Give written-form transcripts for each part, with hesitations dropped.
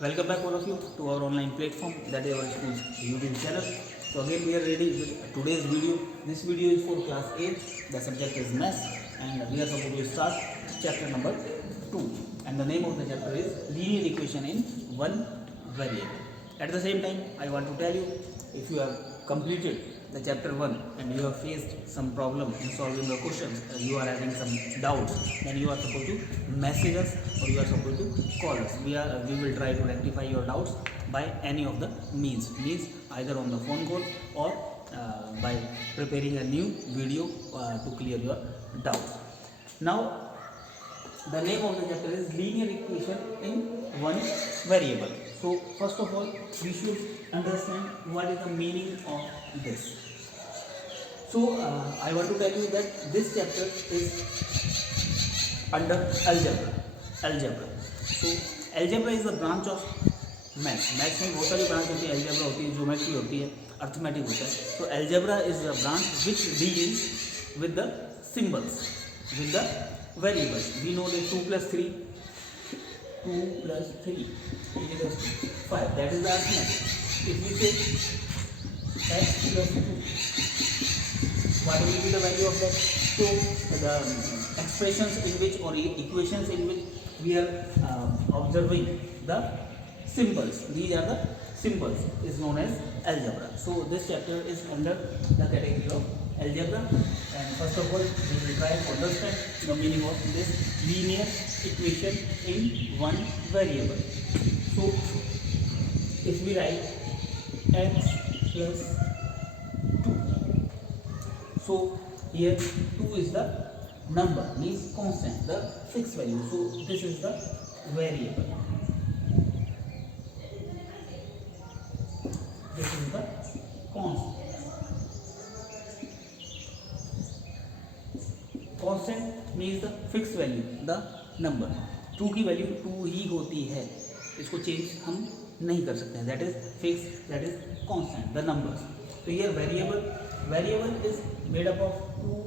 Welcome back all of you to our online platform, that is our school's YouTube channel. So again we are ready with today's video. This video is for class 8. The subject is maths and we are supposed to start chapter number 2. And the name of the chapter is linear equation in one variable. At the same time I want to tell you, if you have completed the chapter 1 and you have faced some problem in solving the questions, you are having some doubts, then you are supposed to message us or you are supposed to call us. We will try to rectify your doubts by any of the means either on the phone call or by preparing a new video to clear your doubts. Now the name of the chapter is linear equation in one variable. So first of all we should understand what is the meaning of this. So I want to tell you that this chapter is under algebra. So algebra is the branch of maths. Maths में बहुत सारी branch होती है, algebra होती है, geometry होती है, arithmetic होता है. So algebra is the branch which deals with the symbols, with the variables. We know that 2 plus 3 equals to 5. That is the arithmetic. If we say x plus 2, what will be the value of that? So the expressions in which or equations in which we are observing the symbols, these are the symbols, is known as algebra. So this chapter is under the category of algebra, and first of all we will try to understand the meaning of this linear equation in one variable. So if we write x plus 2, so here 2 is the number, means constant, the fixed value. So this is the variable. This is the constant. Constant means the fixed value, the number. 2 की value 2 ही होती है, इसको change हम नहीं कर सकते हैं. That is fix, that is constant, the numbers. तो ये variable is made up of 2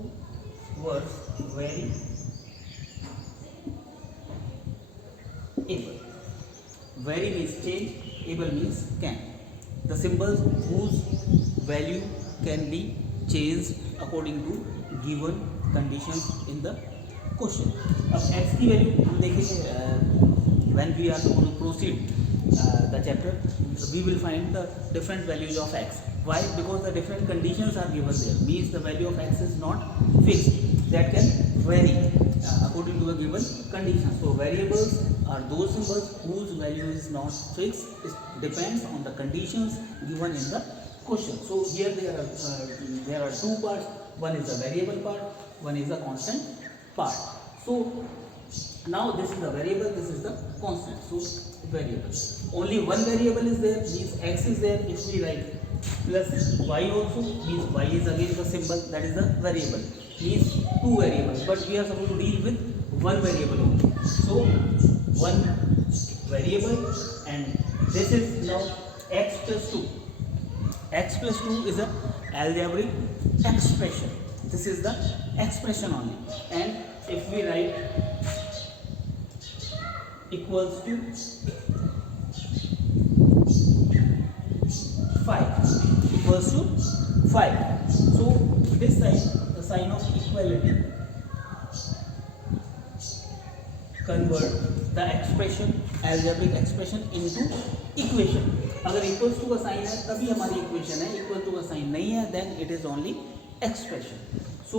words, variable. Vary means change, able means can. The symbols whose value can be changed according to given conditions in the question. अब x की value हम देखेंगे when we are going to proceed the chapter, we will find the different values of x. Why? Because the different conditions are given there, means the value of x is not fixed, that can vary according to a given condition. So variables are those symbols whose value is not fixed, it depends on the conditions given in the question. So here there are two parts. One is the variable part, one is the constant part. So now this is the variable, this is the constant. So variable, only one variable is there, means x is there. If we write plus y also, means y is again the symbol, that is the variable, means two variables, but we are supposed to deal with one variable only. So one variable, and this is now x plus 2. X plus 2 is a algebraic expression. This is the expression only. And if we write equals to 5, equals to 5. So this sign, the sign of equality, convert the expression, algebraic expression into equation. अगर equals to का sign है तभी हमारी equation है, equal to का sign नहीं है then it is only expression. So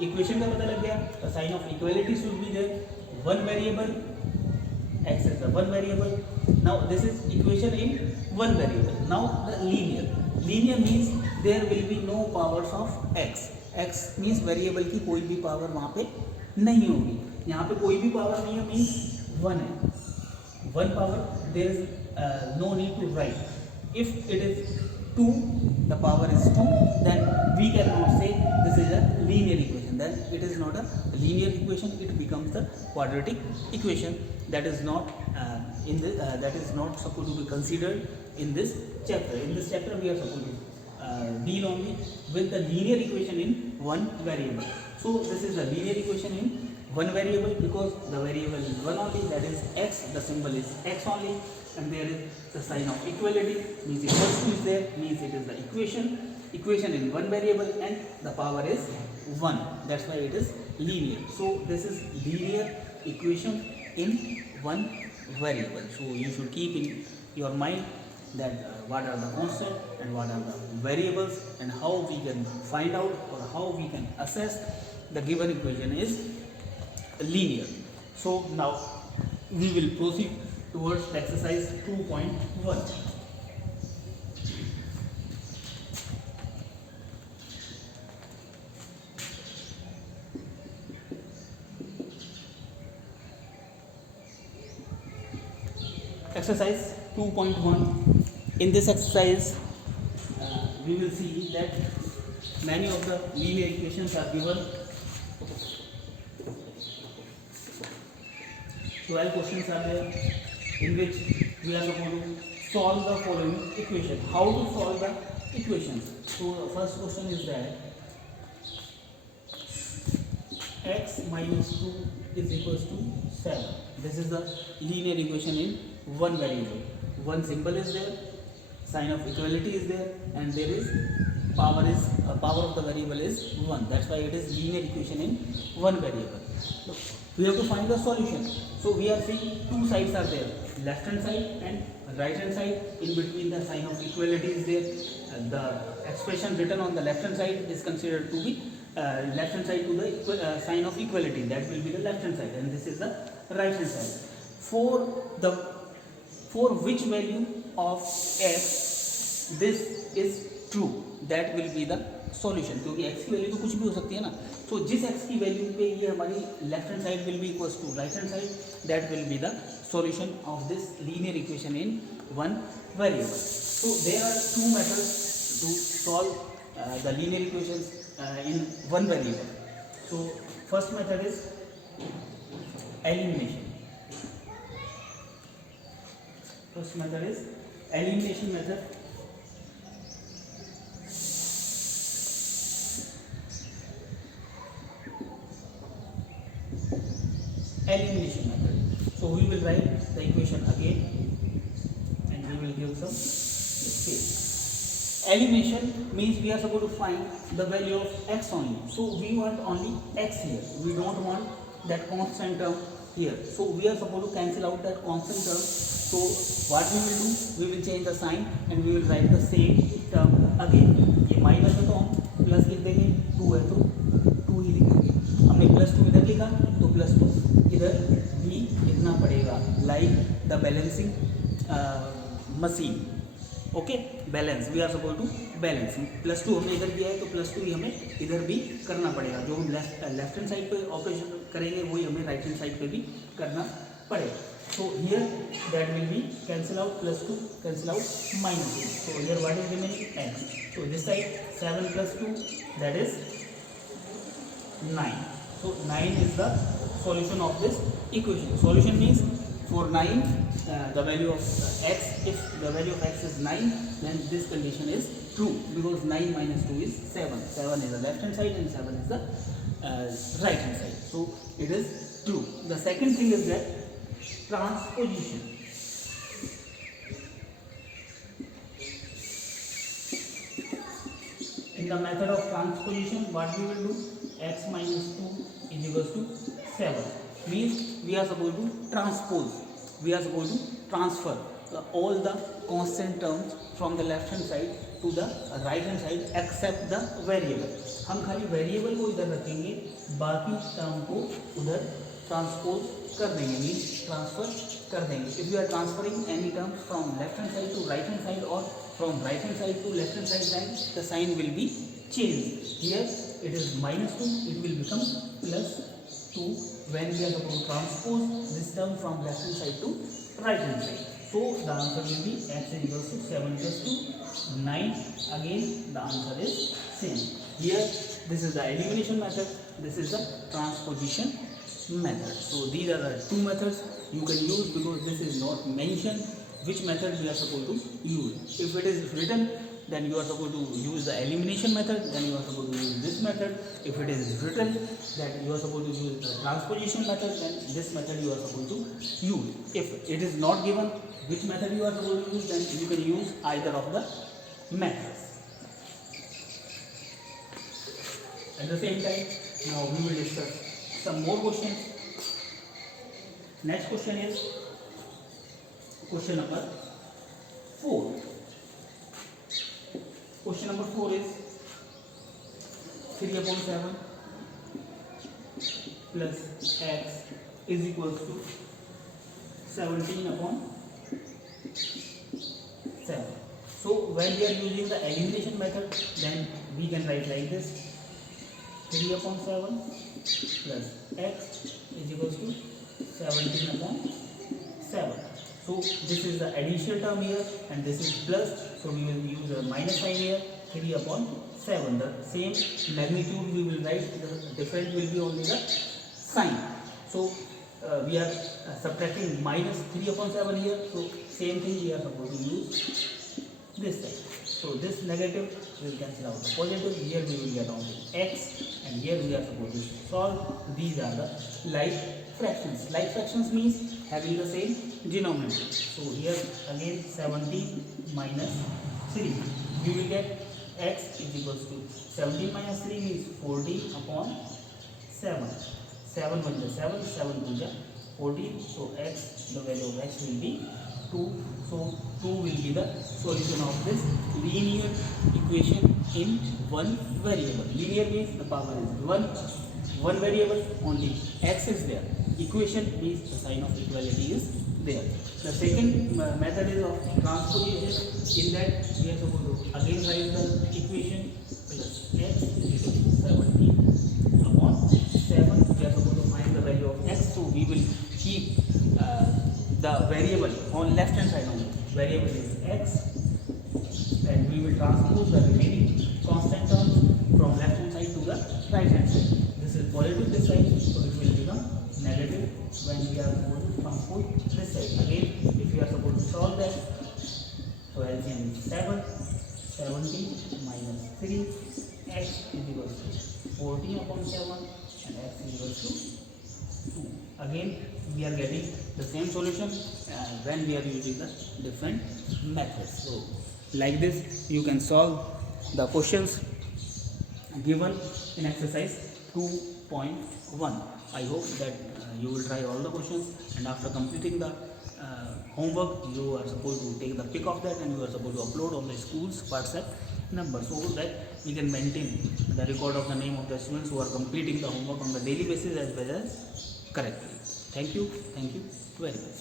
equation का पता लग गया, the sign of equality should be there. One variable, x is the one variable. Now this is equation in one variable. Now the linear means there will be no powers of x. x means variable की कोई भी power वहाँ पे नहीं होगी. यहाँ पे कोई भी पावर नहीं है, मीन्स 1 है, 1 power, there is no need to write. If it is 2, the power is 2, then we cannot say this is a linear equation. Then it is not a linear equation, it becomes the quadratic equation. That is not that is not supposed to be considered in this chapter. In this chapter we are supposed to deal only with the linear equation in one variable. So this is the linear equation in one variable because the variable is one only, that is x, the symbol is x only, and there is the sign of equality, means equals to is there, means it is the equation in one variable, and the power is 1, that's why it is linear. So this is linear equation in one variable. So you should keep in your mind that what are the constant and what are the variables, and how we can find out or how we can assess the given equation is linear. So now we will proceed towards exercise 2.1. Exercise 2.1. In this exercise, we will see that many of the linear equations are given. 12 questions are there, in which we are supposed to solve the following equation. How to solve the equations? So the first question is that x minus 2 is equals to 7. This is the linear equation in one variable. One symbol is there, sign of equality is there, and there is power of the variable is 1. That's why it is linear equation in one variable. So we have to find the solution. So we are seeing two sides are there, left hand side and right hand side. In between the sign of equality is there. The expression written on the left hand side is considered to be left hand side to the sign of equality. That will be the left hand side, and this is the right hand side. For which value of x this is true, that will be the solution. क्योंकि x की value तो कुछ भी हो सकती है ना. So जिस x की वैल्यू पे ये हमारी left hand side will be equals to right hand side, that will be the solution of this linear equation in one variable. So there are two methods to solve the linear equations in one variable. So first method is elimination. First method is elimination method. Elimination method. So we will write the equation again, and we will give some space. Elimination means we are supposed to find the value of x only. So we want only x here. We don't want that constant term here. So we are supposed to cancel out that constant term. So what we will do, we will change the sign and we will write the same term again. ये minus है तो हम plus लिख देंगे, 2 है तो 2 ही लिखेंगे. हमने +2 इधर लिखा तो +2 इधर भी लिखना पड़ेगा, like the balancing machine. Okay, balance, we are suppose to balance. +2 हमने इधर किया है तो +2 ही हमें इधर भी करना पड़ेगा. जो हम लेफ्ट हैंड साइड पे ऑपरेशन करेंगे वही हमें राइट हैंड साइड पे भी करना पड़ेगा. So here that will be cancel out, +2 cancel out, -2. So here what is remaining? X. So this side 7 + 2, that is 9. So 9 is the solution of this equation. Solution means for 9 the value of x, if the value of x is 9, then this condition is true, because 9 - 2 is 7. 7 is the left hand side and 7 is the right hand side. So it is true. The second thing is that transposition. In the method of transposition, what we will do? X minus 2 is equals to 7. Means we are supposed to transpose. We are supposed to transfer all the constant terms from the left hand side to the right hand side except the variable. हम खाली variable को इधर रखेंगे, बाकी term को उधर transpose कर देंगे, मीन्स ट्रांसफर कर देंगे. If you are transferring any term from left hand side to right hand side और from right hand side to left hand side, then the sign will be changed. Here it is -2, it will become +2 when we are going to transpose this term from left hand side to right hand side. So the answer will be x is equals to 7 + 2, 9. Again the answer is same. Here this is the elimination method, this is the transposition method. So these are the two methods you can use, because this is not mentioned which method we are supposed to use. If it is written then you are supposed to use the elimination method, then you are supposed to use this method. If it is written that you are supposed to use the transposition method, then this method you are supposed to use. If it is not given which method you are supposed to use, then you can use either of the methods. At the same time, now we will discuss some more questions. Next question is question number 4. Question number 4 is 3 upon 7 plus x is equals to 17 upon 7. So when we are using the elimination method, then we can write like this: 3 upon 7 plus x is equals to 17 upon 7. So this is the additional term here and this is plus, so we will use a minus sign here. 3 upon 7, the same magnitude we will write, the difference will be only the sign. So we are subtracting minus 3 upon 7 here, so same thing we are supposed to use this side. So this negative will cancel out the positive, here we will get only x, and here we are supposed to solve. These are the like fractions. Like fractions means having the same denominator. So here again 17 minus 3, we will get x is equals to 17 minus 3 means 14 upon 7. 7 1 is 7, 7 2 is 14. So x, the value of x will be 2. So 2 will be the solution of this linear equation in one variable. Linear means the power is one variable, only x is there. Equation means the sign of equality is there. The second method is of transposition. In that we are supposed to again write the equation plus x is equal to 17 upon 7. We are supposed to find the value of x, so we will keep the variable on left hand side only. Variable is x, and we will transpose the remaining constant terms from left hand side to the right hand side. This is positive this side, so it will become negative when we are supposed to transpose this side. Again, if we are supposed to solve that, so LCM is 7, 17 minus 3, x is equal to 14 upon 7 and x is equal to 2. Again, we are getting the same solution when we are using the different methods. So like this you can solve the questions given in exercise 2.1. I hope that you will try all the questions, and after completing the homework you are supposed to take the pic of that and you are supposed to upload on the school's WhatsApp number, so that we can maintain the record of the name of the students who are completing the homework on the daily basis as well as correctly. Thank you very much.